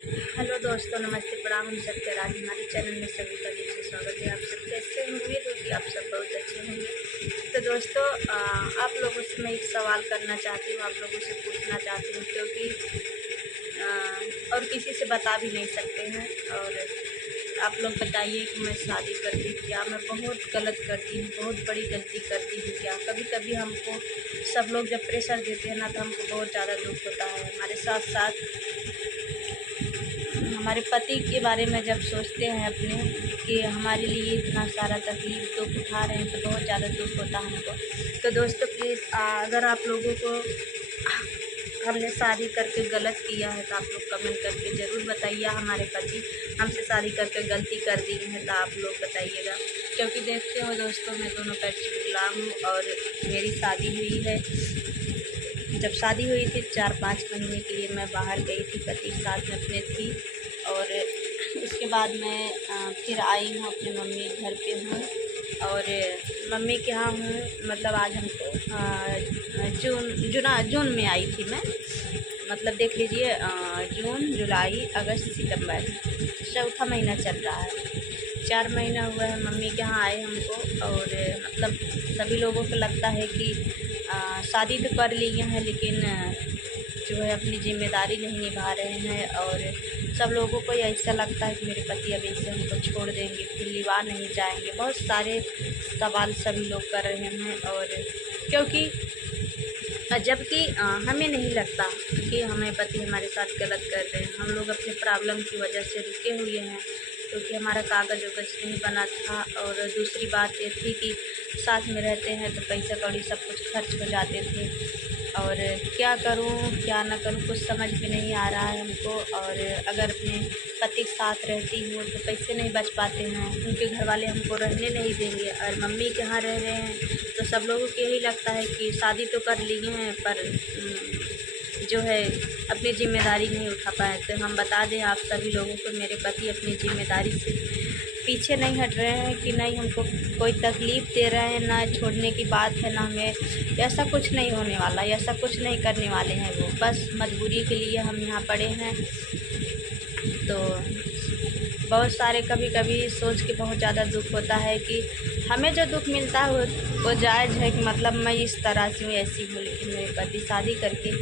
Hello दोस्तों, नमस्ते, प्रणाम। हम सबके राज हमारे चैनल में सभी का दिल से स्वागत है। आप सब कैसे हैं? उम्मीद हो कि आप सब बहुत अच्छे होंगे। तो दोस्तों, आप लोगों से मैं एक सवाल करना चाहती हूँ, आप लोगों से पूछना चाहती हूँ, क्योंकि और किसी से बता भी नहीं सकते हैं। और आप लोग बताइए कि मैं शादी करती क्या मैं बहुत गलत करती हूँ, बहुत बड़ी गलती करती हूँ क्या? कभी कभी हमको सब लोग जब प्रेशर देते हैं ना, तो हमको बहुत ज़्यादा दुख होता है। हमारे साथ साथ हमारे पति के बारे में जब सोचते हैं अपने, कि हमारे लिए इतना सारा तकलीफ़ दुख उठा रहे हैं, तो बहुत ज़्यादा दुख होता है हमको। तो दोस्तों प्लीज़, अगर आप लोगों को हमने शादी करके गलत किया है तो आप लोग कमेंट करके ज़रूर बताइए। हमारे पति हमसे शादी करके गलती कर दी है तो आप लोग बताइएगा, क्योंकि देखते हो दोस्तों, मैं दोनों पैर से विकलांग हूँ और मेरी शादी हुई है। जब शादी हुई थी 4-5 महीने के लिए मैं बाहर गई थी, पति के साथ में अपने थी। और उसके बाद मैं फिर आई हूँ, अपने मम्मी घर पे हूँ और मम्मी के यहाँ हूँ। मतलब आज हमको जून में आई थी मैं। मतलब देख लीजिए, जून, जुलाई, अगस्त, सितंबर, चौथा महीना चल रहा है। 4 महीना हुआ है मम्मी के यहाँ आए हमको। और मतलब सभी लोगों को लगता है कि शादी तो कर लिए हैं, लेकिन जो है अपनी ज़िम्मेदारी नहीं निभा रहे हैं। और सब लोगों को ऐसा लगता है कि मेरे पति अब इससे हमको छोड़ देंगे, फिर लिवा नहीं जाएंगे। बहुत सारे सवाल सभी लोग कर रहे हैं। और क्योंकि जबकि हमें नहीं लगता कि हमें पति हमारे साथ गलत कर रहे हैं। हम लोग अपने प्रॉब्लम की वजह से रुके हुए हैं, क्योंकि हमारा कागज़ वगज नहीं बना था। और दूसरी बात ये थी कि साथ में रहते हैं तो पैसा कौड़ी सब कुछ खर्च हो जाते थे। और क्या करूं क्या ना करूं कुछ समझ में नहीं आ रहा है हमको। और अगर अपने पति के साथ रहती हूँ तो पैसे नहीं बच पाते हैं, उनके घर वाले हमको रहने नहीं देंगे। और मम्मी के यहाँ रह रहे हैं तो सब लोगों को यही लगता है कि शादी तो कर लिए हैं, पर जो है अपनी ज़िम्मेदारी नहीं उठा पाए। तो हम बता दें आप सभी लोगों को, मेरे पति अपनी ज़िम्मेदारी से पीछे नहीं हट रहे हैं कि नहीं हमको कोई तकलीफ़ दे रहे हैं, ना छोड़ने की बात है, ना हमें ऐसा कुछ नहीं होने वाला, ऐसा कुछ नहीं करने वाले हैं वो। बस मजबूरी के लिए हम यहाँ पड़े हैं। तो बहुत सारे कभी कभी सोच के बहुत ज़्यादा दुख होता है कि हमें जो दुख मिलता है वो जायज़ है, कि मतलब मैं इस तरह से हूँ, ऐसी हूँ। लेकिन मेरे पति शादी करके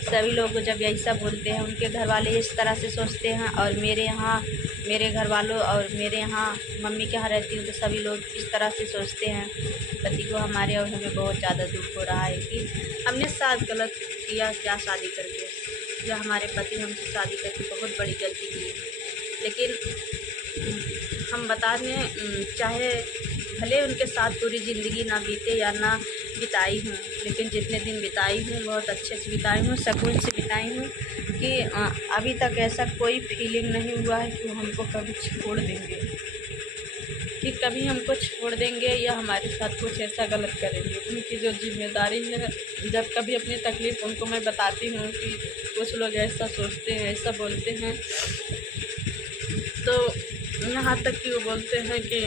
सभी लोग जब ऐसा बोलते हैं, उनके घर वाले इस तरह से सोचते हैं। और मेरे यहाँ मेरे घर वालों और मेरे यहाँ मम्मी के यहाँ रहती हूँ तो सभी लोग इस तरह से सोचते हैं पति को हमारे। और हमें बहुत ज़्यादा दुख हो रहा है कि हमने साथ गलत किया क्या शादी करके, या हमारे पति हमसे शादी करके बहुत बड़ी गलती की। लेकिन हम बता दें, चाहे भले उनके साथ पूरी ज़िंदगी ना बीते या ना बिताई हूँ, लेकिन जितने दिन बिताई हूँ बहुत अच्छे से बिताई हूँ, सुकून से बिताई हूँ। कि अभी तक ऐसा कोई फीलिंग नहीं हुआ है कि वो हमको कभी छोड़ देंगे, कि कभी हमको छोड़ देंगे या हमारे साथ कुछ ऐसा गलत करेंगे। उनकी जो जिम्मेदारी है, जब कभी अपनी तकलीफ़ उनको मैं बताती हूँ कि कुछ लोग ऐसा सोचते हैं, ऐसा बोलते हैं, तो यहाँ तक कि वो बोलते हैं कि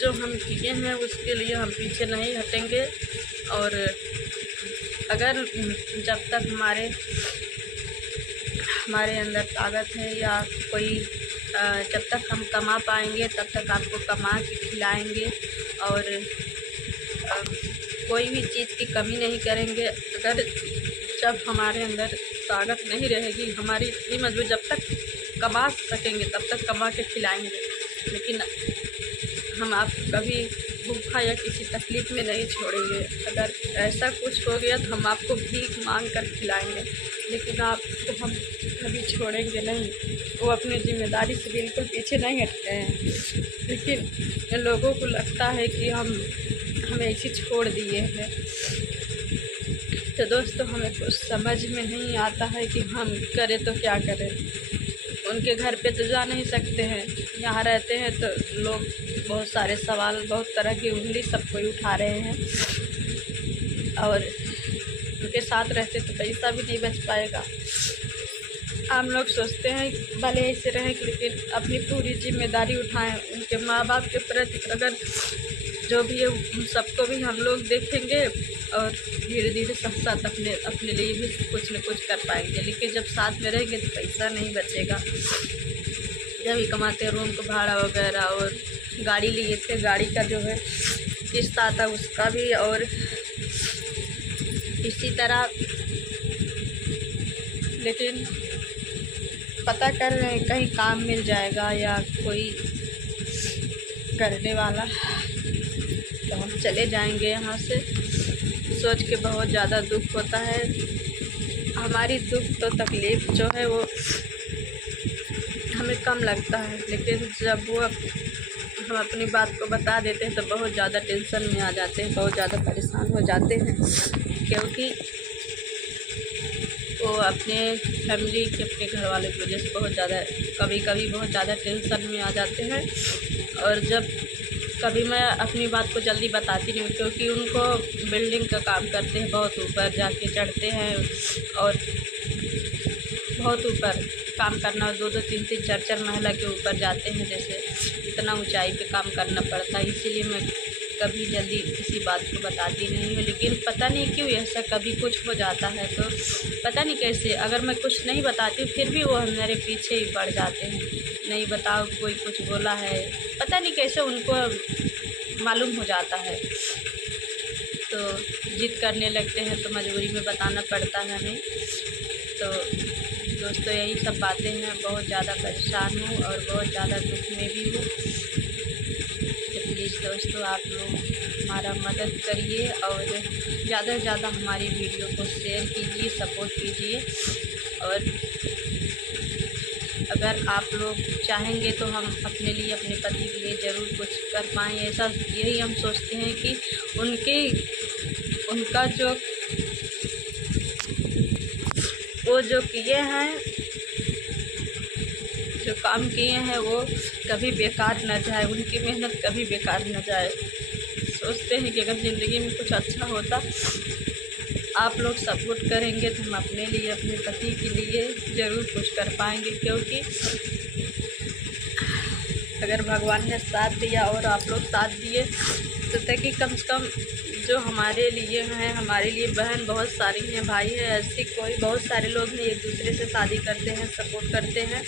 जो हम किए हैं उसके लिए हम पीछे नहीं हटेंगे। और अगर जब तक हमारे अंदर ताकत है या कोई जब तक हम कमा पाएंगे तब तक आपको कमा के खिलाएंगे। और कोई भी चीज़ की कमी नहीं करेंगे। अगर जब हमारे अंदर ताकत नहीं रहेगी, हमारी इतनी मजबूत, जब तक कमा सकेंगे तब तक कमा के खिलाएंगे। लेकिन हम आपको कभी भूखा या किसी तकलीफ़ में नहीं छोड़ेंगे। अगर ऐसा कुछ हो गया तो हम आपको भीख मांग कर खिलाएंगे, लेकिन आपको हम कभी छोड़ेंगे नहीं। वो अपनी ज़िम्मेदारी से बिल्कुल पीछे नहीं हटते हैं, लेकिन लोगों को लगता है कि हमें ऐसे छोड़ दिए हैं। तो दोस्तों, हमें कुछ समझ में नहीं आता है कि हम करें तो क्या करें। उनके घर पे तो जा नहीं सकते हैं, यहाँ रहते हैं तो लोग बहुत सारे सवाल, बहुत तरह की उंगली सब कोई उठा रहे हैं। और उनके साथ रहते तो पैसा भी नहीं बच पाएगा। हम लोग सोचते हैं भले ऐसे रहें, लेकिन अपनी पूरी जिम्मेदारी उठाएं। उनके माँ बाप के प्रति अगर जो भी है उन सबको भी हम लोग देखेंगे और धीरे धीरे साथ साथ अपने अपने लिए भी कुछ न कुछ कर पाएंगे। लेकिन जब साथ में रहेंगे तो पैसा नहीं बचेगा। जब भी कमाते हैं, रूम का भाड़ा वगैरह, और गाड़ी लिए थे, गाड़ी का जो है किस्त आता उसका भी, और इसी तरह। लेकिन पता कर रहे हैं कहीं काम मिल जाएगा या कोई करने वाला, तो हम चले जाएंगे यहाँ से। सोच के बहुत ज़्यादा दुख होता है। हमारी दुख तो तकलीफ़ जो है वो हमें कम लगता है, लेकिन जब वो हम अपनी बात को बता देते हैं तो बहुत ज़्यादा टेंशन में आ जाते हैं, बहुत ज़्यादा परेशान हो जाते हैं। क्योंकि वो अपने फैमिली के, अपने घर वालों की वजह से बहुत ज़्यादा, कभी कभी बहुत ज़्यादा टेंशन में आ जाते हैं। और जब कभी मैं अपनी बात को जल्दी बताती नहीं हूँ, क्योंकि उनको बिल्डिंग का काम करते हैं, बहुत ऊपर जाके चढ़ते हैं और बहुत ऊपर काम करना, 2-2, 3-3, 4-4 महला के ऊपर जाते हैं। जैसे इतना ऊंचाई पे काम करना पड़ता है, इसीलिए मैं कभी जल्दी किसी बात को बताती नहीं हूँ। लेकिन पता नहीं क्यों ऐसा कभी कुछ हो जाता है, तो पता नहीं कैसे, अगर मैं कुछ नहीं बताती फिर भी वो मेरे पीछे ही पड़ जाते हैं। नहीं बताओ, कोई कुछ बोला है, पता नहीं कैसे उनको मालूम हो जाता है, तो जिद करने लगते हैं, तो मजबूरी में बताना पड़ता है हमें। तो दोस्तों यही सब बातें हैं। बहुत ज़्यादा परेशान हूँ और बहुत ज़्यादा दुख में भी हूँ। तो प्लीज़ दोस्तों आप लोग हमारा मदद करिए और ज़्यादा से ज़्यादा हमारी वीडियो को शेयर कीजिए, सपोर्ट कीजिए। और अगर आप लोग चाहेंगे तो हम अपने लिए, अपने पति के लिए ज़रूर कुछ कर पाएँ। ऐसा यही हम सोचते हैं कि उनका जो वो जो किए हैं, जो काम किए हैं, वो कभी बेकार न जाए, उनकी मेहनत कभी बेकार न जाए। सोचते हैं कि अगर ज़िंदगी में कुछ अच्छा होता, आप लोग सपोर्ट करेंगे तो हम अपने लिए, अपने पति के लिए ज़रूर कुछ कर पाएंगे। क्योंकि अगर भगवान ने साथ दिया और आप लोग साथ दिए तो ताकि कम से कम जो हमारे लिए हैं, हमारे लिए बहन बहुत सारी हैं, भाई हैं, ऐसे कोई बहुत सारे लोग हैं, एक दूसरे से शादी करते हैं, सपोर्ट करते हैं।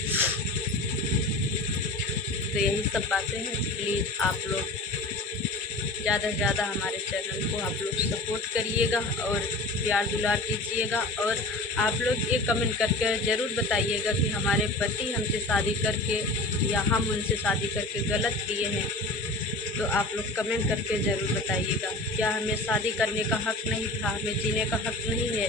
तो यही सब बातें हैं। प्लीज़ आप लोग ज़्यादा से ज़्यादा हमारे चैनल को आप लोग सपोर्ट करिएगा और प्यार दुलार कीजिएगा। और आप लोग ये कमेंट करके ज़रूर बताइएगा कि हमारे पति हमसे शादी करके या हम उनसे शादी करके गलत किए हैं। तो आप लोग कमेंट करके ज़रूर बताइएगा। क्या हमें शादी करने का हक़ नहीं था, हमें जीने का हक़ नहीं है?